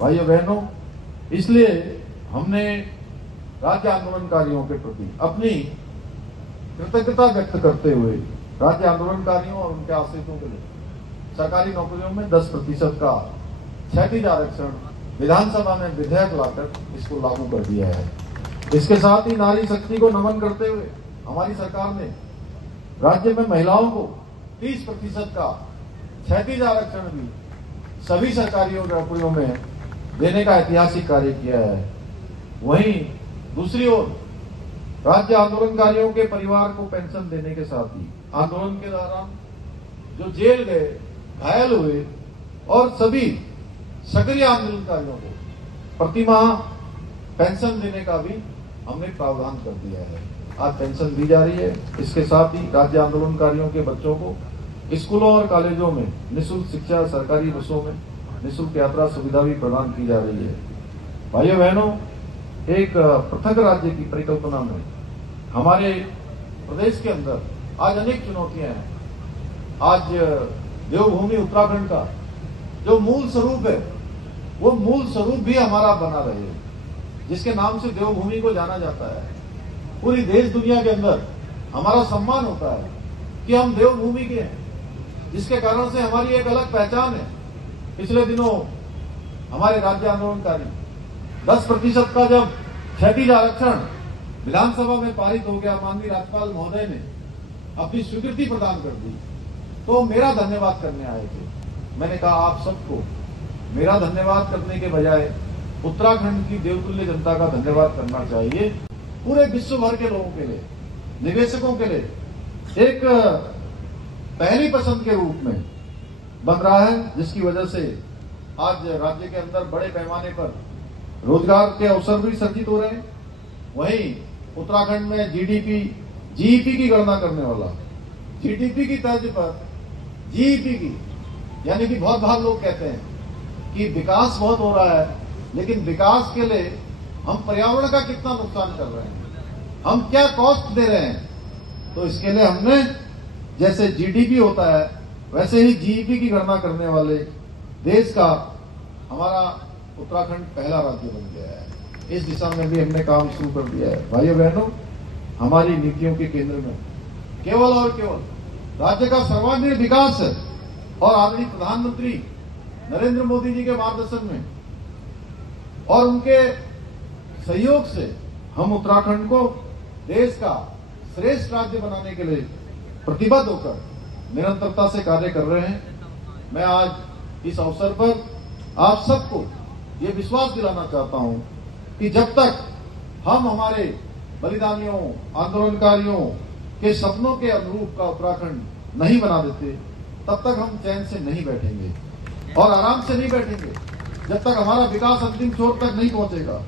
भाइयों बहनों, इसलिए हमने राज्य आंदोलनकारियों के प्रति अपनी कृतज्ञता व्यक्त करते हुए राज्य आंदोलनकारियों और उनके आश्रितों के लिए सरकारी नौकरियों में 10% का क्षैतिज आरक्षण विधानसभा में विधेयक लाकर इसको लागू कर दिया है। इसके साथ ही नारी शक्ति को नमन करते हुए हमारी सरकार ने राज्य में महिलाओं को 30% का क्षैतिज आरक्षण भी सभी सरकारी नौकरियों में देने का ऐतिहासिक कार्य किया है। वहीं दूसरी ओर राज्य आंदोलनकारियों के परिवार को पेंशन देने के साथ ही आंदोलन के दौरान जो जेल गए, घायल हुए और सभी सक्रिय आंदोलनकारियों को प्रतिमाह पेंशन देने का भी हमने प्रावधान कर दिया है। आज पेंशन दी जा रही है। इसके साथ ही राज्य आंदोलनकारियों के बच्चों को स्कूलों और कॉलेजों में निःशुल्क शिक्षा, सरकारी बसों में निःशुल्क यात्रा सुविधा भी प्रदान की जा रही है। भाइयों बहनों, एक पृथक राज्य की परिकल्पना में हमारे प्रदेश के अंदर आज अनेक चुनौतियां हैं। आज देवभूमि उत्तराखंड का जो मूल स्वरूप है, वो मूल स्वरूप भी हमारा बना रहे, जिसके नाम से देवभूमि को जाना जाता है। पूरी देश दुनिया के अंदर हमारा सम्मान होता है कि हम देवभूमि के हैं, जिसके कारण से हमारी एक अलग पहचान है। पिछले दिनों हमारे राज्य आंदोलनकारी 10% का जब क्षैतिज आरक्षण विधानसभा में पारित हो गया, माननीय राज्यपाल महोदय ने अपनी स्वीकृति प्रदान कर दी, तो मेरा धन्यवाद करने आए थे। मैंने कहा आप सबको मेरा धन्यवाद करने के बजाय उत्तराखंड की देवतुल्य जनता का धन्यवाद करना चाहिए। पूरे विश्व भर के लोगों के लिए, निवेशकों के लिए एक पहली पसंद के रूप में बन रहा है, जिसकी वजह से आज राज्य के अंदर बड़े पैमाने पर रोजगार के अवसर भी सृजित हो रहे हैं। वहीं उत्तराखंड में जीईपी की गणना करने वाला, जीडीपी की तर्ज पर जीईपी की, यानी कि बहुत बार लोग कहते हैं कि विकास बहुत हो रहा है, लेकिन विकास के लिए हम पर्यावरण का कितना नुकसान कर रहे हैं, हम क्या कॉस्ट दे रहे हैं। तो इसके लिए हमने जैसे जीडीपी होता है वैसे ही जीईपी की गणना करने वाले देश का हमारा उत्तराखंड पहला राज्य बन गया है। इस दिशा में भी हमने काम शुरू कर दिया है। भाइयों बहनों, हमारी नीतियों के केंद्र में केवल और केवल राज्य का सर्वांगीण विकास है और आदरणीय प्रधानमंत्री नरेंद्र मोदी जी के मार्गदर्शन में और उनके सहयोग से हम उत्तराखंड को देश का श्रेष्ठ राज्य बनाने के लिए प्रतिबद्ध होकर निरंतरता से कार्य कर रहे हैं। मैं आज इस अवसर पर आप सबको ये विश्वास दिलाना चाहता हूं कि जब तक हम हमारे बलिदानियों, आंदोलनकारियों के सपनों के अनुरूप का उत्तराखंड नहीं बना देते, तब तक हम चैन से नहीं बैठेंगे और आराम से नहीं बैठेंगे, जब तक हमारा विकास अंतिम छोर तक नहीं पहुंचेगा।